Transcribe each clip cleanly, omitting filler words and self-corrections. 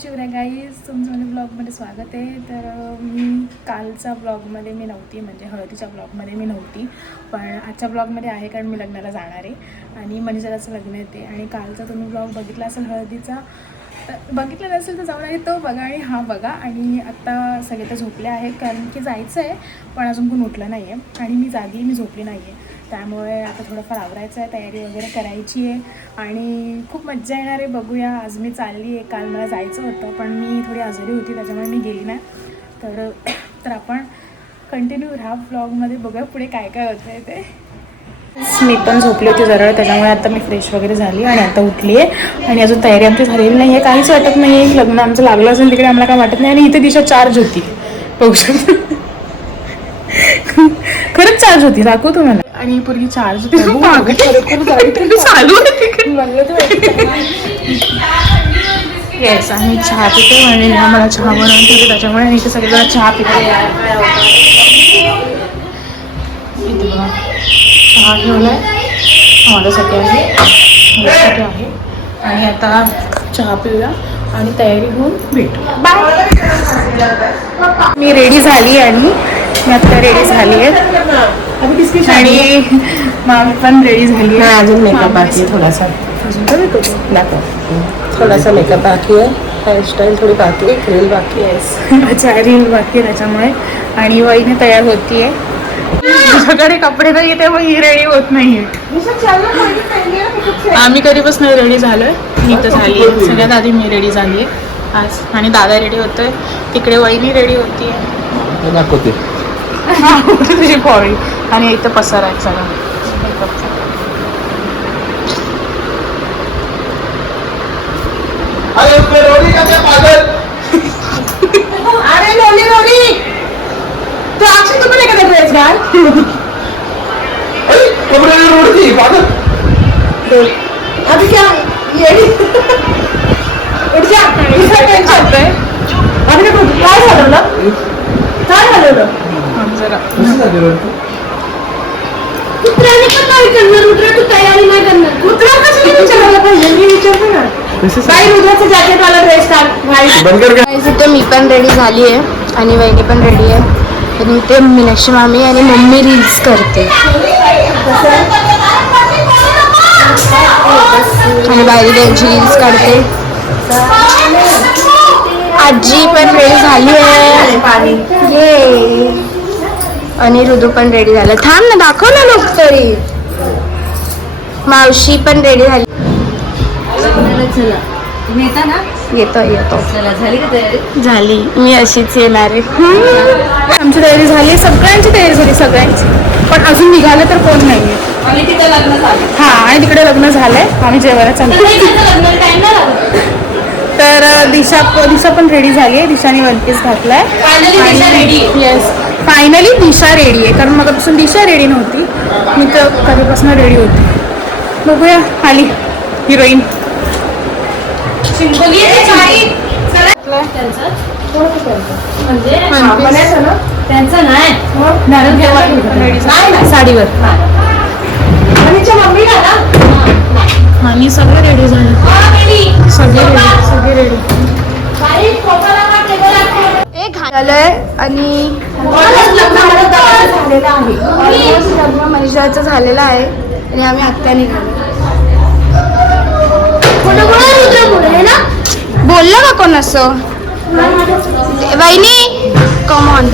Shivray guys, तुमचं माझ्या ब्लॉगमध्ये स्वागत आहे. तर मी कालच्या ब्लॉगमध्ये मी नव्हती, म्हणजे हळदीच्या ब्लॉगमध्ये मी नव्हती, पण आजच्या ब्लॉगमध्ये आहे कारण मी लग्नाला जाणार आहे आणि मनीषाचं लग्न येते. आणि कालचा तुम्ही ब्लॉग बघितला असेल हळदीचा, बघितला नसेल तर जाऊन आणि तो बघा आणि हा बघा. आणि आत्ता सगळे तर झोपले आहेत कारण की जायचं आहे, पण अजून कोण उठलं नाही आहे आणि मी जागी, मी झोपली नाही आहे. त्यामुळे आता थोडंफार आवरायचं आहे, तयारी वगैरे करायची आहे आणि खूप मज्जा येणार आहे. बघूया. आज मी चालली आहे, काल मला जायचं होतं पण मी थोडी आजारी होती त्याच्यामुळे मी गेली नाही. तर आपण कंटिन्यू राहा ब्लॉगमध्ये, बघूया पुढे काय काय होतं आहे ते. मी पण झोपली होती जरा, त्याच्यामुळे आता मी फ्रेश वगैरे झाली आणि आता उठली आहे आणि अजून तयारी आमची झालेली नाही आहे. काहीच वाटत नाही आहे, लग्न आमचं लागलं असेल तिकडे आम्हाला काय वाटत नाही. आणि इथे दिशा चार्ज होती, बघू शकतो. खरंच चार्ज होती, दाखवू तुम्हाला. आणि पूर्वी चार्ज चालू येस. आम्ही चहा पिते आणि आम्हाला चहा बनवून ठेवते, त्याच्यामुळे आणि इथे सगळेजण चहा पिते. इथे बघा चहा ठेवला आहे, माझ्यासाठी आहे, माझ्यासाठी आहे. आणि आता चहा पिऊया आणि तयारी होऊन भेटू. बाय. मी रेडी झाली आणि मी आता रेडी झाली आहे आणि मामी पण रेडी झाली आहे. अजून मेकअप बाकी आहे थोडासा, थोडासा मेकअप बाकी आहे, हेअरस्टाईल थोडी बाकी आहे, रील बाकी आहे. अच्छा, रील बाकी आहे त्याच्यामुळे. आणि वहिनी तयार होती आहे. तुझ्याकडे कपडे नाही येते मग ही रेडी होत नाही. आम्ही कधीपासून रेडी झालोय, मी तर झाली आहे. सगळ्यात आधी मी रेडी झाली आहे आज आणि दादा रेडी होतोय, तिकडे वहिनी रेडी होती आहे. दाखवते तुझी पॉळी. आणि इथं पसार आहे सगळं मेकअपचा. अरे लोली लोली तू अक्षय तुम्हाला एखादा ड्रेस घाल. अभी क्या ये उठ जा. काय झालं काय झालं जरा कुत्र्याने पण नाही करणार. रुद्र तू तयारी नाही करणार. कुत्रा कशाला विचारायला पाहिजे, मी विचारते ना. काही रुद्राचं जॅकेट वाला ड्रेस टाक. इथे मी पण रेडी झाली आहे आणि वहिनी पण रेडी आहे. आणि इथे मीनाक्षी मामी आणि मम्मी रील्स करते आणि बाहेर त्यांची रील्स काढते. आजी पण रेडी झाली आहे ये. आणि ऋतू पण रेडी झालं. थांब ना, दाखव ना लोक तरी. मावशी पण रेडी झाली. येतो येतो झाली. मी अशीच येणार आहे. आमची तयारी झाली, सगळ्यांची तयारी झाली, सगळ्यांची. पण अजून निघालं तर कोण नाही आहे. हां, आणि तिकडे लग्न झालंय, आम्ही जेवायला चाललो. तर दिशा पण रेडी झाली आहे. दिशाने वन पीस घातलाय. येस, फायनली दिशा रेडी आहे, कारण मगापासून दिशा रेडी नव्हती, मी तर कधीपासून रेडी होती. बघूया आली हिरोईन. साडीवर आणि सगळे रेडी झाले, सगळे रेडी झालंय. आणि लग्न मनीषाचं झालेलं आहे आणि आम्ही आत्ता निघालो. बोललं का कोण असं. वहिनी कम ऑन.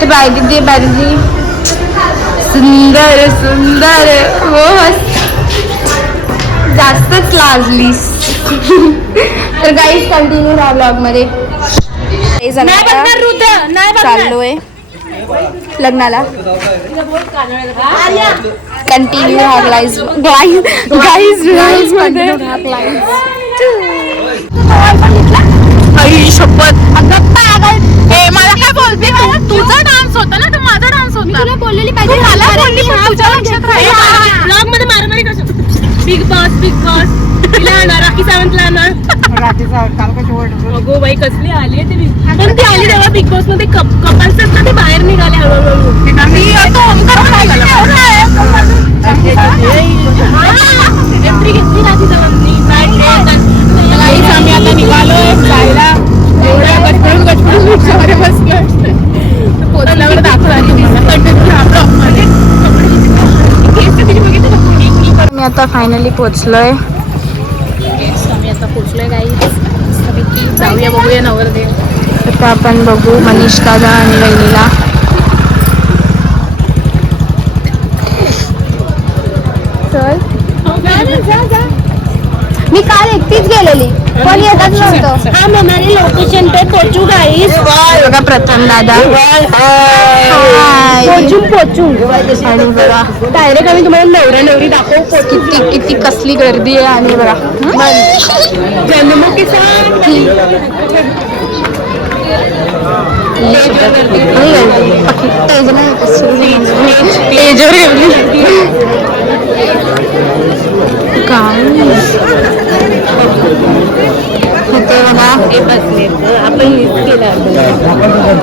ते बायदी बायदी सुंदर सुंदर. हो जास्तच लाजलीस. तर गाईज कंटिन्यू राहा ब्लॉग मध्ये. चाललोय लग्नाला. कंटिन्यू राहा गाईज मध्ये. शपथ मला काय बोलते. तुझा डान्स होता ना, तर माझा डान्स होता. तुला बोललेली पाहिजे, मला बोलली पण तुझ्या लक्षात राहील. ब्लॉग मध्ये मारामारी कसं. बिग बॉस राखी सावंतला अगो बाई कसली आली आहे ती. पण ती आली तेव्हा बिग बॉस मध्ये कपल्स ना ते बाहेर निघाले हळूहळू. आम्ही आता निघालोय जायला. एवढ्या गटफडून रिक्षामध्ये बसलोय. पोचल्यावर दाखवला मी आता फायनली पोचलोय. आम्ही आता पोचलोय गाई. जाऊया बघूया नवरदेव. आता आपण बघू मनीष दादा आणि वहिनीला. मी काल एकटीच गेलेली पण येतच नव्हतं. हम हमारे लोकेशन पे पोचू गाइस. बघा प्रथम दादा पोचू आणि बघा डायरेक्ट आम्ही तुम्हाला नवरा नवरी दाखवू. किती किती कसली गर्दी आहे. आणि बघा जन्मों के साथ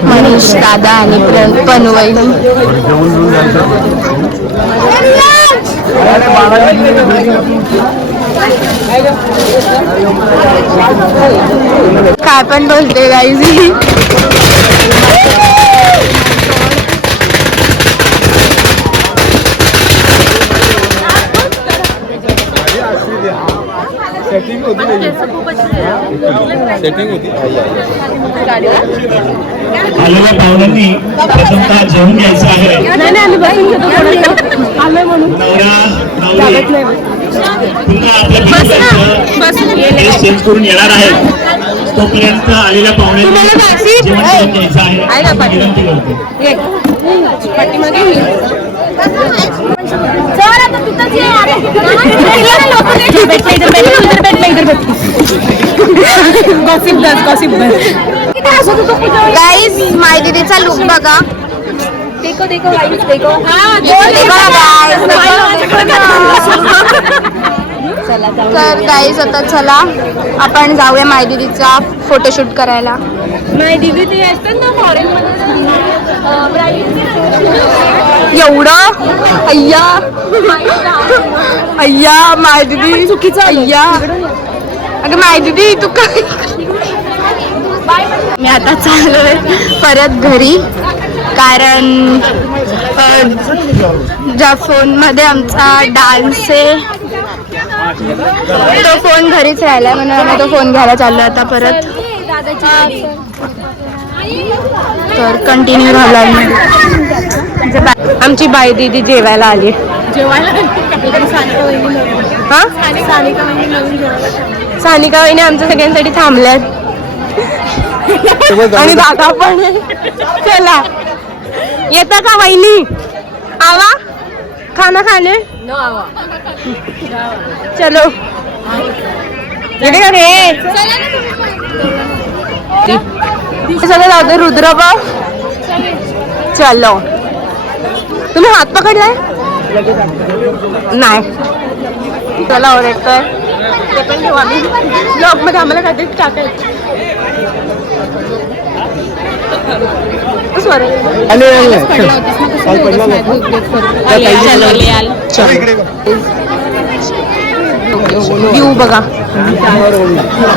मनीष दादा आणि पनवैली. काय पण बोलते गाईज. सेटिंग होती आलेल्या पाहुण्यांनी प्रथमतः जेवून घ्यायचं आहे. नवरा नवरी पुन्हा आपल्या ड्रेस चेंज करून येणार आहे. तोपर्यंत आलेल्या पाहुण्यांनी जेवण करून घ्यायचं आहे. विनंती करतो. गाईज माय दीदीचा लुक बघा. तर गाईज आता चला आपण जाऊया माय दीदीचा फोटोशूट करायला. माय दीदी ते असतात ना फॉरेन एवढं अय्या अय्या माय दीदी चुकीचं अय्या. अगं माय दीदी तू काय. मी आता चाललोय परत घरी कारण ज्या फोनमध्ये आमचा डान्स आहे तो फोन घरीच राहिलाय म्हणून आम्ही तो फोन घ्यायला चाललोय आता परत. तर कंटिन्यू राहिला. आमची बाई दीदी जेवायला आली. हा सानिका वहिनी आमच्या सगळ्यांसाठी थांबल्यात आणि दादा पण. चला येता का वहिनी. आवा खाना खाने चलो येते का रे. सगळं जाऊ दे. रुद्र बा चलो. तुम्ही हात पकडलाय नाही. चला ओरडतोय ते पण घेऊ आम्ही ब्लॉग मध्ये. आम्हाला काहीतरी टाकायचं. व्ह्यू बघा.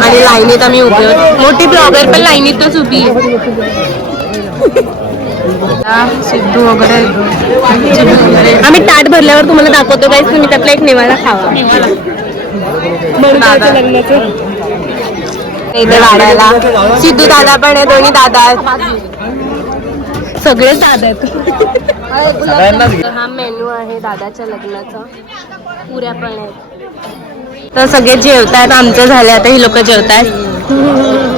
आणि लाईनीत आम्ही उभे आहोत. मोठी ब्लॉगर पण लाईनीतच उभी आहे. सिद्धू वगैरे आम्ही ताट भरल्यावर तुम्हाला दाखवतो गाईस. तुम्ही त्यातला एक निवारा खावा. इथे वाढायला सिद्धू दादा पण आहे. दोन्ही दादा आहेत. सगळेच दादा आहेत. हा मेन्यू आहे दादाच्या लग्नाचा. पुऱ्या पण आहेत. तर सगळे जेवतात. आमचं झालं आता. ही लोक जेवतात.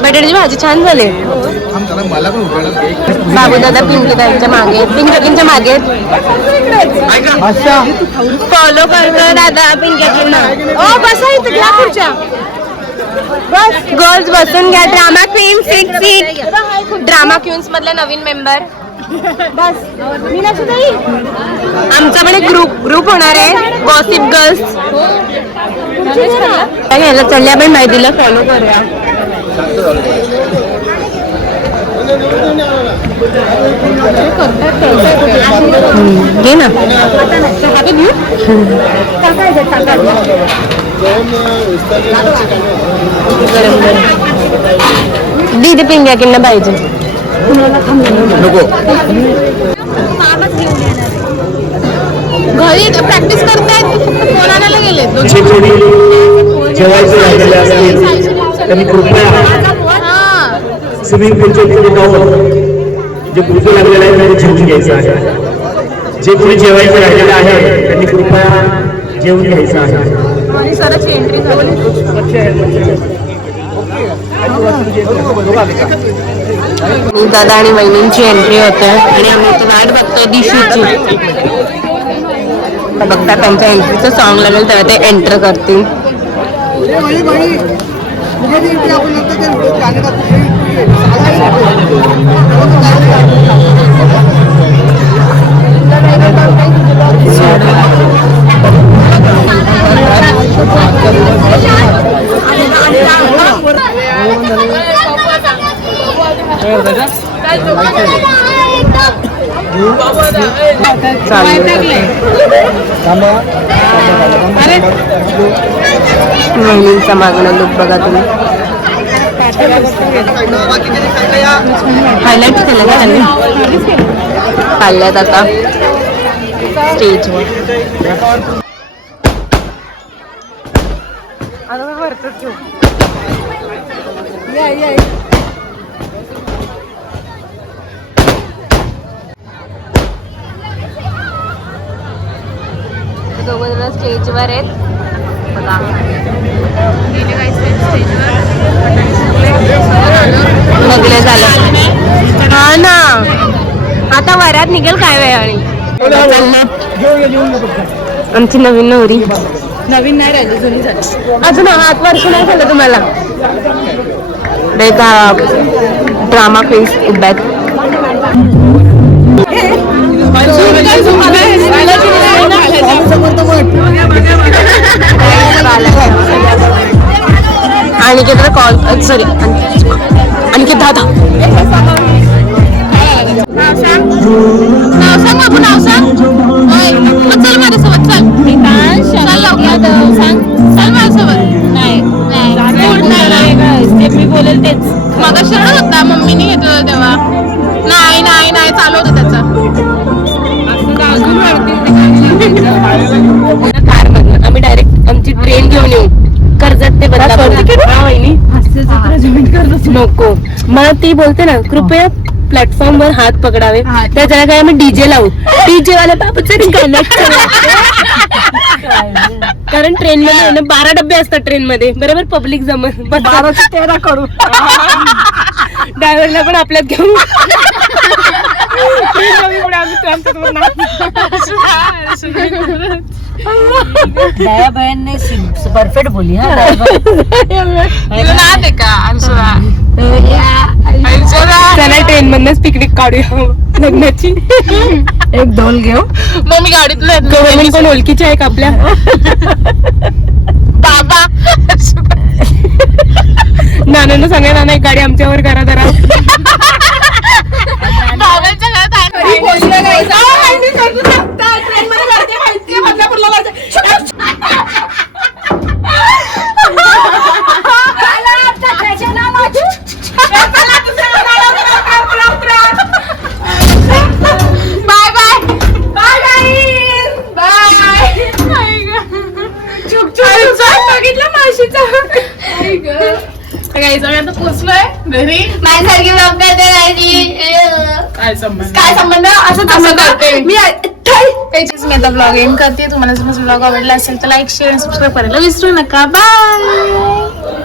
बटाट्याची भाजी छान झाली. बाबू दादा पिंकी ताईंच्या मागे. पिंकीच्या मागे फॉलो करतो दादा पिंकीला. ओ बसा इथे घ्या खुर्च्या. गर्ल्स बसून घ्या. ड्रामा क्वीन्स एक सीट. ड्रामा क्वीन्स मधला नवीन मेंबर. बस आमचा पण एक ग्रुप होणार आहे. गॉसिप गर्ल्स घ्यायला चालले आपण. माहितीला फॉलो करूया. घे ना दीदी पिंग्या किंवा पाहिजे घरी प्रॅक्टिस करतायत फोन आणायला गेले जे कोणी जेवायचे राहिलेले असतील त्यांनी कृपया स्विमिंग पूलच्या तिथे जाऊन जे भूक लागलेलं आहे त्यांनी जेवून घ्यायचं आहे. जे कोणी जेवायचे राहिलेले आहे त्यांनी कृपया जेवून घ्यायचं आहे. सरच एंट्री झाली. दादा आणि वहिनींची एंट्री होते आणि आम्ही इथे वाट बघतोय दिशूची. बघता त्यांच्या एंट्रीचं सॉन्ग लागेल तेव्हा ते एंटर करतील. वहिनींचा मागणं लुक बघा तुम्ही. हायलाइट केलं का त्यांनी पाहिल्यात आता स्टेजवर. दोघं स्टेजवर आहेत बघा. बघले झालं हा ना. आता वरात निघेल काय वेळाने. आमची नवीन नवरी. नवीन नाही राहिली, जुनी झाली. अजून 8 वर्ष नाही झालं तुम्हाला. ड्रामा क्वीन्स उभ्या आहेत. आणखी तर कॉल सॉरी आणखी दादा नाव सांग बाबू, नाव सांग. चल माझ्यासोबत, चल चल लवकर सांग. चल माझ्यासोबत. नाही मी बोलेल तेच. मग शरद होता मम्मीने घेतलं तेव्हा. नाही नाही नाही चालू होतं त्याचं. कार मधून आम्ही डायरेक्ट आमची ट्रेन घेऊन येऊ कर्जत ते बदलापूर. नको मग ती बोलते ना कृपया प्लॅटफॉर्म वर हात पकडावे. त्याच्या काय आम्ही डीजे लावू. डीजे वाला बाबूचं गाणं कारण ट्रेन मध्ये 12 डबे असतात ट्रेन मध्ये बरोबर. पब्लिक जमत 13 करू. ड्रायव्हरला पण आपल्यात घेऊ. दया बहन ने परफेक्ट बोली. हाँ चला ट्रेन मधनच पिकनिक काढूया लग्नाची. एक ढोल घेऊ. मग मी गाडीतलं गव्हर्नमेंट पण ओळखीची आहे का आपल्या. बाबा नानांना सांगा नाना एक गाडी आमच्यावर करा जरा. बाबांच्या घरात आहे. आता पोचलोय घरी. माझ्यासारखी ब्लॉग करते काय संबंध असं तसं करते मी. आता ब्लॉग एंड करते. तुम्हाला जर ब्लॉग आवडला असेल तर लाईक शेअर आणि सबस्क्राईब करायला विसरू नका. बाय.